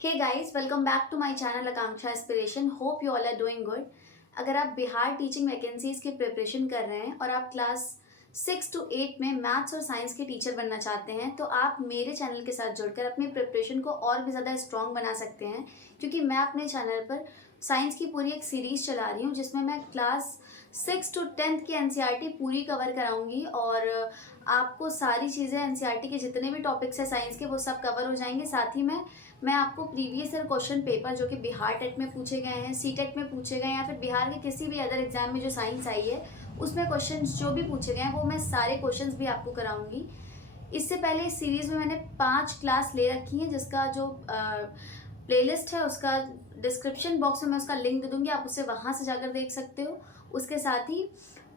Hey guys, welcome back to my channel Akanksha aspiration. Hope you all are doing good. अगर आप Bihar teaching vacancies की preparation कर रहे हैं और आप क्लास 6 to 8 में मैथ्स और साइंस के टीचर बनना चाहते हैं तो आप मेरे चैनल के साथ जुड़कर अपनी प्रिपरेशन को और भी ज़्यादा स्ट्रॉन्ग बना सकते हैं, क्योंकि मैं अपने चैनल पर साइंस की पूरी एक सीरीज़ चला रही हूँ जिसमें मैं क्लास 6 to 10 की एनसीईआरटी पूरी कवर कराऊंगी और आपको सारी चीज़ें एनसीईआरटी के जितने भी टॉपिक्स हैं साइंस के वो सब कवर हो जाएंगे। साथ ही में मैं आपको प्रीवियस ईयर क्वेश्चन पेपर जो कि बिहार टेट में पूछे गए हैं, सी टेट में पूछे गए हैं या फिर बिहार के किसी भी अदर एग्जाम में जो साइंस आई है उसमें क्वेश्चन जो भी पूछे गए हैं वो मैं सारे क्वेश्चंस भी आपको कराऊंगी। इससे पहले इस सीरीज़ में मैंने 5 क्लास ले रखी है जिसका जो प्लेलिस्ट है उसका डिस्क्रिप्शन बॉक्स में मैं उसका लिंक दे दूंगी, आप उसे वहाँ से जाकर देख सकते हो। उसके साथ ही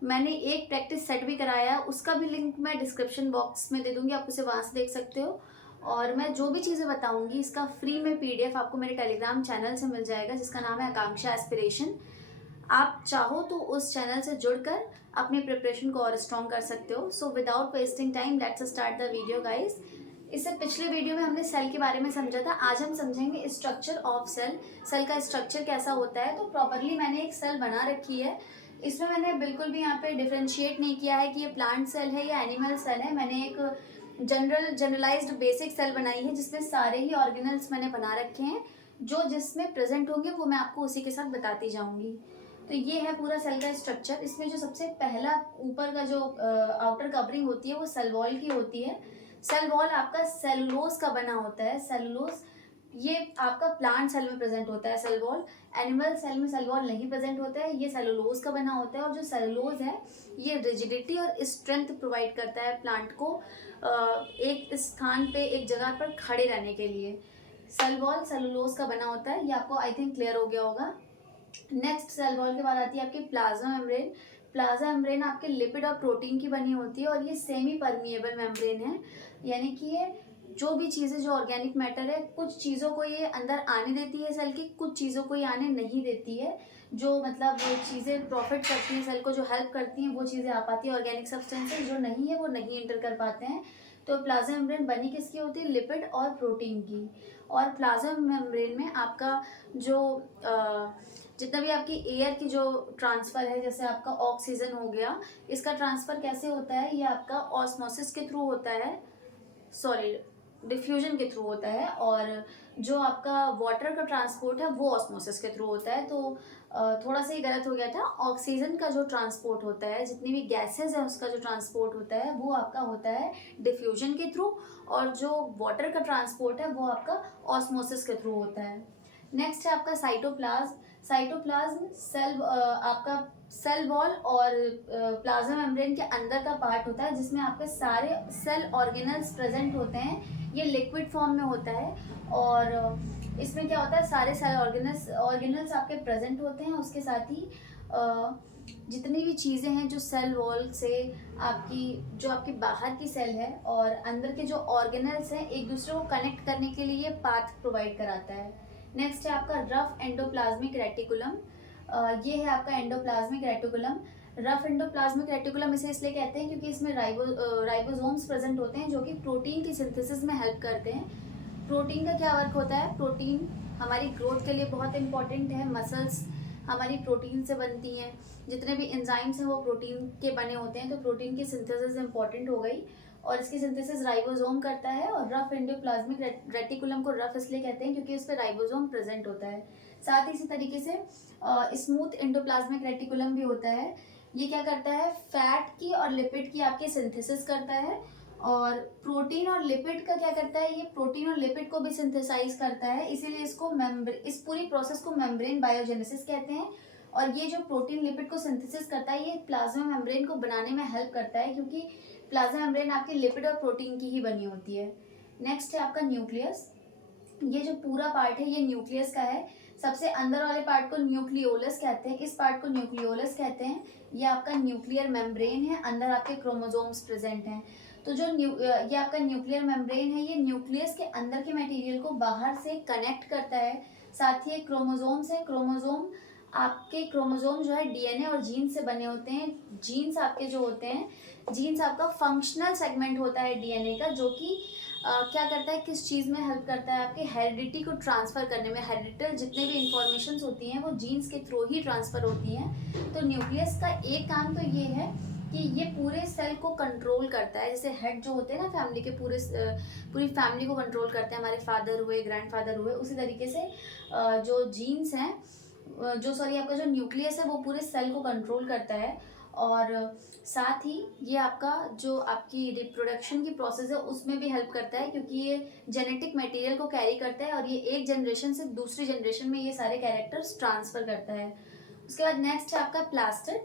मैंने एक प्रैक्टिस सेट भी कराया है, उसका भी लिंक मैं डिस्क्रिप्शन बॉक्स में दे दूंगी, आप उसे वहाँ से देख सकते हो। और मैं जो भी चीज़ें बताऊंगी इसका फ्री में पीडीएफ आपको मेरे टेलीग्राम चैनल से मिल जाएगा जिसका नाम है आकांक्षा एस्पिरेशन। आप चाहो तो उस चैनल से जुड़कर अपनी प्रिपरेशन को और स्ट्रॉन्ग कर सकते हो। So without wasting time let's start the video guys. इससे पिछले वीडियो में हमने सेल के बारे में समझा था, आज हम समझेंगे स्ट्रक्चर ऑफ सेल। सेल का स्ट्रक्चर कैसा होता है। तो प्रॉपरली मैंने एक सेल बना रखी है, इसमें मैंने बिल्कुल भी यहाँ पे डिफ्रेंशिएट नहीं किया है कि ये प्लांट सेल है या एनिमल सेल है। मैंने एक जनरलाइज्ड बेसिक सेल बनाई है जिसमें सारे ही ऑर्गेनल्स मैंने बना रखे हैं, जो जिसमें प्रेजेंट होंगे वो मैं आपको उसी के साथ बताती जाऊंगी। तो ये है पूरा सेल का स्ट्रक्चर। इसमें जो सबसे पहला ऊपर का जो आउटर कवरिंग होती है वो सेल वॉल की होती है। सेल वॉल आपका सेलुलोज का बना होता है। सेलुलोज ये आपका प्लांट सेल में प्रेजेंट होता है सेल वॉल। एनिमल सेल में सेल वॉल नहीं प्रेजेंट होता है, ये सेलुलोज का बना होता है। और जो सेलुलोज है ये रिजिडिटी और स्ट्रेंथ प्रोवाइड करता है प्लांट को एक स्थान पे एक जगह पर खड़े रहने के लिए। सेल वॉल सेलुलोज का बना होता है, ये आपको आई थिंक क्लियर हो गया होगा। नेक्स्ट सेल वॉल के बाद आती है आपकी प्लाज्मा मेम्ब्रेन। प्लाज्मा मेम्ब्रेन आपके लिपिड और प्रोटीन की बनी होती है और ये सेमी परमिएबल मेम्ब्रेन है, यानी कि ये जो भी चीज़ें जो ऑर्गेनिक मैटर है कुछ चीज़ों को ये अंदर आने देती है सेल की, कुछ चीज़ों को ये आने नहीं देती है। जो मतलब वो चीज़ें प्रॉफिट करती हैं सेल को, जो हेल्प करती हैं वो चीज़ें आ पाती है ऑर्गेनिक सब्सटेंसेस, जो नहीं है वो नहीं एंटर कर पाते हैं। तो प्लाज्मा मेम्ब्रेन बनी किसकी होती है, लिपिड और प्रोटीन की। और प्लाज्मा मेम्ब्रेन में आपका जो जितना भी आपकी एयर की जो ट्रांसफ़र है, जैसे आपका ऑक्सीजन हो गया, इसका ट्रांसफ़र कैसे होता है, ये आपका ऑस्मोसिस के थ्रू होता है, सॉरी डिफ्यूजन के थ्रू होता है। और जो आपका वाटर का ट्रांसपोर्ट है वो ऑस्मोसिस के थ्रू होता है। तो थोड़ा सा ही गलत हो गया था। ऑक्सीजन का जो ट्रांसपोर्ट होता है, जितनी भी गैसेज है उसका जो ट्रांसपोर्ट होता है वो आपका होता है डिफ्यूजन के थ्रू, और जो वाटर का ट्रांसपोर्ट है वो आपका ऑस्मोसिस के थ्रू होता है। नेक्स्ट है आपका साइटोप्लाज्म। साइटोप्लाज्म सेल आपका सेल वॉल और प्लाज्मा मेम्ब्रेन के अंदर का पार्ट होता है जिसमें आपके सारे सेल ऑर्गेनल्स प्रेजेंट होते हैं। ये लिक्विड फॉर्म में होता है और इसमें क्या होता है, सारे सेल ऑर्गेनल्स आपके प्रेजेंट होते हैं। उसके साथ ही जितनी भी चीज़ें हैं जो सेल वॉल से आपकी जो आपकी बाहर की सेल है और अंदर के जो ऑर्गेनल्स हैं एक दूसरे को कनेक्ट करने के लिए पाथ प्रोवाइड कराता है। नेक्स्ट है आपका रफ एंडोप्लाज्मिक रेटिकुलम। ये है आपका endoplasmic reticulum. Rough endoplasmic reticulum इसे इसलिए कहते हैं क्योंकि इसमें राइबोसोम्स प्रेजेंट होते हैं जो कि प्रोटीन की सिंथेसिस में हेल्प करते हैं। प्रोटीन का क्या वर्क होता है, प्रोटीन हमारी ग्रोथ के लिए बहुत इंपॉर्टेंट है। मसल्स हमारी प्रोटीन से बनती हैं, जितने भी एंजाइम्स हैं वो प्रोटीन के बने होते हैं। तो प्रोटीन की सिंथेसिस इंपॉर्टेंट हो गई और इसकी सिंथेसिस राइबोसोम करता है। और रफ एंडोप्लाज्मिक रेटिकुलम को रफ इसलिए कहते हैं क्योंकि उस पर राइबोसोम प्रेजेंट होता है। साथ ही इसी तरीके से स्मूथ एंडोप्लाज्मिक रेटिकुलम भी होता है। ये क्या करता है, फैट की और लिपिड की आपकी सिंथेसिस करता है। और प्रोटीन और लिपिड का क्या करता है, ये प्रोटीन और लिपिड को भी सिंथेसाइज करता है, इसीलिए इसको इस पूरी प्रोसेस को मेम्ब्रेन बायोजेनेसिस कहते हैं। और ये जो प्रोटीन लिपिड को सिंथेसिस करता है ये प्लाज्मा मेम्ब्रेन को बनाने में हेल्प करता है, क्योंकि प्लाज्मा मेम्ब्रेन आपकी लिपिड और प्रोटीन की ही बनी होती है। नेक्स्ट है आपका न्यूक्लियस। ये जो पूरा पार्ट है ये न्यूक्लियस का है। सबसे अंदर वाले पार्ट को न्यूक्लियोलस कहते हैं, इस पार्ट को न्यूक्लियोलस कहते हैं। ये आपका न्यूक्लियर मेम्ब्रेन है, अंदर आपके क्रोमोसोम्स प्रेजेंट हैं। तो जो ये आपका न्यूक्लियर मेम्ब्रेन है ये न्यूक्लियस के अंदर के मटेरियल को बाहर से कनेक्ट करता है। साथ ही एक क्रोमोसोम्स है। क्रोमोसोम जो है डीएनए और जीन से बने होते हैं। जीन्स आपके जो होते हैं, जीन्स आपका फंक्शनल सेगमेंट होता है डीएनए का, जो कि क्या करता है, किस चीज़ में हेल्प करता है, आपके हेरिडिटी को ट्रांसफ़र करने में। हेरिडिटल जितने भी इंफॉर्मेशंस होती हैं वो जीन्स के थ्रू ही ट्रांसफ़र होती हैं। तो न्यूक्लियस का एक काम तो ये है कि ये पूरे सेल को कंट्रोल करता है। जैसे हेड जो होते हैं ना फैमिली के, पूरी फैमिली को कंट्रोल करते हैं, हमारे फादर हुए, ग्रैंडफादर हुए, उसी तरीके से जो जीन्स हैं, आपका जो न्यूक्लियस है वो पूरे सेल को कंट्रोल करता है। और साथ ही ये आपका जो आपकी रिप्रोडक्शन की प्रोसेस है उसमें भी हेल्प करता है, क्योंकि ये जेनेटिक मटेरियल को कैरी करता है और ये एक जनरेशन से दूसरी जनरेशन में ये सारे कैरेक्टर्स ट्रांसफ़र करता है। उसके बाद नेक्स्ट है आपका प्लास्टिड।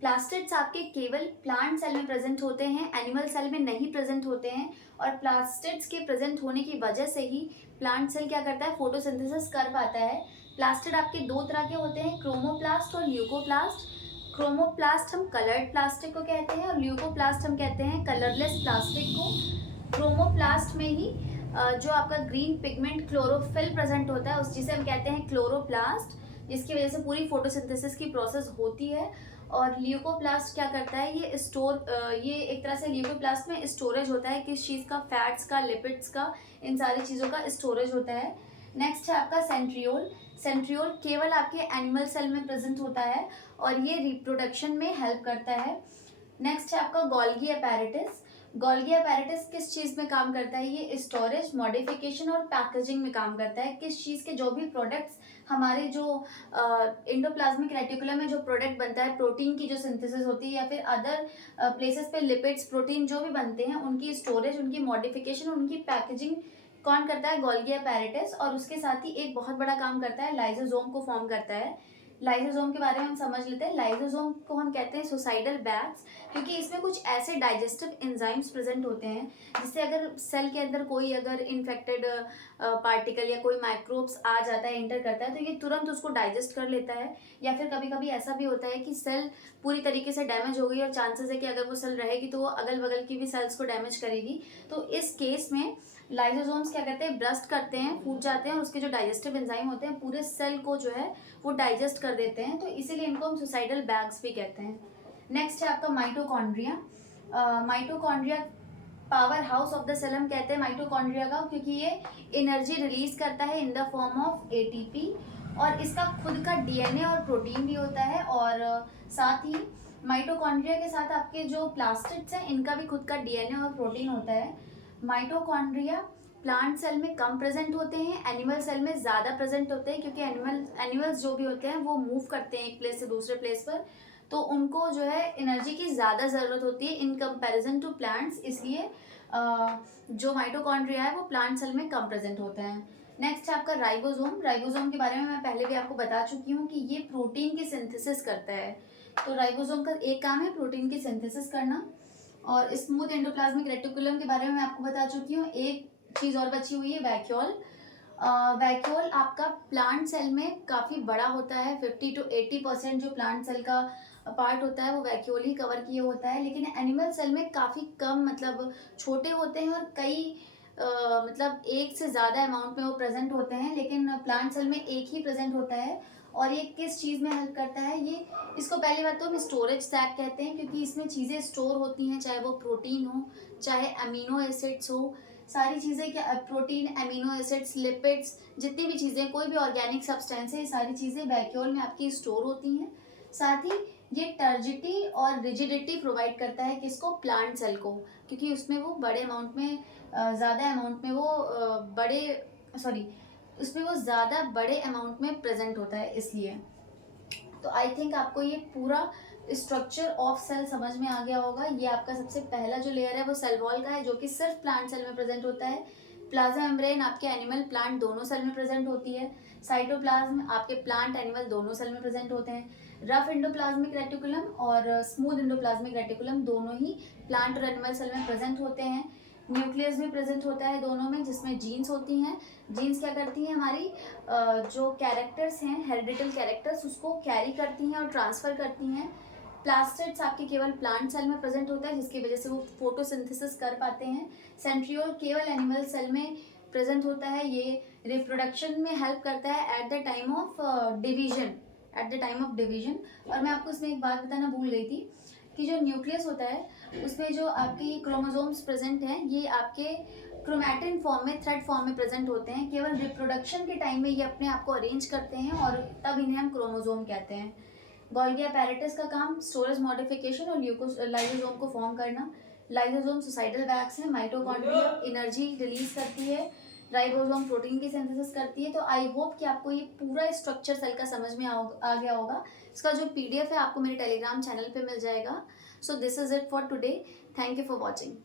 प्लास्टिड्स आपके केवल प्लांट सेल में प्रेजेंट होते हैं, एनिमल सेल में नहीं प्रेजेंट होते हैं। और प्लास्टिड्स के प्रेजेंट होने की वजह से ही प्लांट सेल क्या करता है, फोटोसिंथेसिस कर पाता है। प्लास्टिड आपके दो तरह के होते हैं, क्रोमोप्लास्ट और ल्यूकोप्लास्ट। क्रोमोप्लास्ट हम कलर्ड प्लास्टिक को कहते हैं और ल्यूकोप्लास्ट हम कहते हैं कलरलेस प्लास्टिक को। क्रोमोप्लास्ट में ही जो आपका ग्रीन पिगमेंट क्लोरोफिल प्रेजेंट होता है उस जिसे हम कहते हैं क्लोरोप्लास्ट, जिसकी वजह से पूरी फोटोसिंथेसिस की प्रोसेस होती है। और ल्यूकोप्लास्ट क्या करता है, ये एक तरह से ल्यूकोप्लास्ट में स्टोरेज होता है, किस चीज़ का, फैट्स का, लिपिड्स का, इन सारी चीज़ों का स्टोरेज होता है। नेक्स्ट है आपका सेंट्रियोल। सेंट्रियोल केवल आपके एनिमल सेल में प्रेजेंट होता है और ये रिप्रोडक्शन में हेल्प करता है। नेक्स्ट है आपका गोल्गी अपैरेटस। गोल्गी अपैरेटस किस चीज़ में काम करता है, ये स्टोरेज, मॉडिफिकेशन और पैकेजिंग में काम करता है। किस चीज़ के जो भी प्रोडक्ट्स हमारे जो एंडोप्लाज्मिक रेटिकुलम में जो प्रोडक्ट बनता है, प्रोटीन की जो सिंथेसिस होती है या फिर अदर प्लेसेस पे लिपिड्स, प्रोटीन जो भी बनते हैं, उनकी स्टोरेज, उनकी मॉडिफिकेशन, उनकी पैकेजिंग कौन करता है, गोल्गी अपैरेटस। और उसके साथ ही एक बहुत बड़ा काम करता है, लाइसोसोम को फॉर्म करता है। लाइसोसोम के बारे में हम समझ लेते हैं। लाइसोसोम को हम कहते हैं सुसाइडल बैग्स, क्योंकि इसमें कुछ ऐसे डाइजेस्टिव एंजाइम्स प्रेजेंट होते हैं जिससे अगर सेल के अंदर कोई अगर इन्फेक्टेड पार्टिकल या कोई माइक्रोब्स आ जाता है, एंटर करता है, तो ये तुरंत उसको डाइजेस्ट कर लेता है। या फिर कभी कभी ऐसा भी होता है कि सेल पूरी तरीके से डैमेज हो गई और चांसेस है कि अगर वो सेल रहेगी तो वो अगल बगल की भी सेल्स को डैमेज करेगी। तो इस केस में लाइसोसोम्स क्या करते हैं, ब्रस्ट करते हैं, फूट जाते हैं और उसके जो डाइजेस्टिव एंजाइम होते हैं पूरे सेल को जो है वो डाइजेस्ट कर देते हैं। तो इसीलिए इनको हम सुसाइडल बैग्स भी कहते हैं। नेक्स्ट है आपका mitochondria. Mitochondria power house of the cell हम कहते हैं माइटोकॉन्ड्रिया का, क्योंकि ये एनर्जी रिलीज करता है in the form of ATP और इसका खुद का डीएनए और प्रोटीन भी होता है। और साथ ही माइटोकॉन्ड्रिया के साथ आपके जो प्लास्टिड्स हैं इनका भी खुद का डीएनए और प्रोटीन होता है। माइटोकॉन्ड्रिया प्लांट सेल में कम प्रेजेंट होते हैं, एनिमल सेल में ज़्यादा प्रेजेंट होते हैं, क्योंकि एनिमल्स जो भी होते हैं वो मूव करते हैं एक प्लेस से दूसरे प्लेस पर, तो उनको जो है एनर्जी की ज़्यादा ज़रूरत होती है इन कंपैरिजन टू प्लांट्स। इसलिए जो माइटोकॉन्ड्रिया है वो प्लांट सेल में कम प्रेजेंट होते हैं। नेक्स्ट है आपका राइबोसोम। राइबोसोम के बारे में मैं पहले भी आपको बता चुकी हूँ कि ये प्रोटीन की सिंथेसिस करता है। तो राइबोसोम का एक काम है प्रोटीन की सिंथेसिस करना। और स्मूथ एंडोप्लाज्मिक रेटिकुलम के बारे में मैं आपको बता चुकी हूँ। एक चीज़ और बची हुई है, वैक्यूल। वैक्यूल आपका प्लांट सेल में काफ़ी बड़ा होता है, 50 to 80% जो प्लांट सेल का पार्ट होता है वो वैक्यूल ही कवर किए होता है। लेकिन एनिमल सेल में काफ़ी कम, मतलब छोटे होते हैं और कई मतलब एक से ज़्यादा अमाउंट में वो प्रेजेंट होते हैं, लेकिन प्लांट सेल में एक ही प्रेजेंट होता है। और ये किस चीज़ में हेल्प करता है, ये इसको पहली बात तो हम स्टोरेज सैक कहते हैं, क्योंकि इसमें चीज़ें स्टोर होती हैं, चाहे वो प्रोटीन हो, चाहे अमीनो एसिड्स हो, सारी चीज़ें, क्या प्रोटीन, अमीनो एसिड्स, लिपिड्स, जितनी भी चीज़ें, कोई भी ऑर्गेनिक सब्सटेंस है, ये सारी चीज़ें वैक्यूल में आपकी स्टोर होती हैं। साथ ही ये टर्जिटी और रिजिडिटी प्रोवाइड करता है किसको, प्लांट सेल को, क्योंकि उसमें वो बड़े अमाउंट में ज़्यादा अमाउंट में वो उसमें वो ज़्यादा बड़े अमाउंट में प्रेजेंट होता है इसलिए। तो आई थिंक आपको ये पूरा स्ट्रक्चर ऑफ सेल समझ में आ गया होगा। ये आपका सबसे पहला जो लेयर है वो सेल वॉल का है, जो कि सिर्फ प्लांट सेल में प्रेजेंट होता है। प्लाज्मा मेम्ब्रेन आपके एनिमल प्लांट दोनों सेल में प्रेजेंट होती है। साइटोप्लाज्म आपके प्लांट एनिमल दोनों सेल में प्रेजेंट होते हैं। रफ एंडोप्लाज्मिक रेटिकुलम और स्मूथ एंडोप्लाज्मिक रेटिकुलम दोनों ही प्लांट और एनिमल सेल में प्रेजेंट होते हैं। न्यूक्लियस भी प्रेजेंट होता है दोनों में, जिसमें जीन्स होती हैं। जीन्स क्या करती हैं, हमारी जो कैरेक्टर्स हैं, हेरिडिटल कैरेक्टर्स, उसको कैरी करती हैं और ट्रांसफ़र करती हैं। प्लास्टिड्स आपके केवल प्लांट सेल में प्रेजेंट होता है, जिसकी वजह से वो फोटोसिंथेसिस कर पाते हैं। सेंट्रियोल केवल एनिमल सेल में प्रेजेंट होता है, ये रिप्रोडक्शन में हेल्प करता है at the time of division, और मैं आपको इसमें एक बात बताना भूल गई थी कि जो न्यूक्लियस होता है उसमें जो आपके क्रोमोसोम्स प्रेजेंट हैं, ये आपके क्रोमैटिन फॉर्म में, थ्रेड फॉर्म में प्रेजेंट होते हैं। केवल रिप्रोडक्शन के टाइम में ये अपने आप को अरेंज करते हैं और तब इन्हें हम क्रोमोसोम कहते हैं। गोल्गी अपैरेटस का काम स्टोरेज मॉडिफिकेशन और लाइसोसोम को फॉर्म करना। लाइसोसोम सुसाइडल बैग्स हैं। माइटोकॉन्ड्रिया एनर्जी रिलीज करती है। राइबोसोम प्रोटीन की सिंथेसिस करती है। तो आई होप कि आपको ये पूरा स्ट्रक्चर सेल का समझ में आ गया होगा। इसका जो PDF है आपको मेरे टेलीग्राम चैनल पे मिल जाएगा। So this is it for today. Thank you for watching.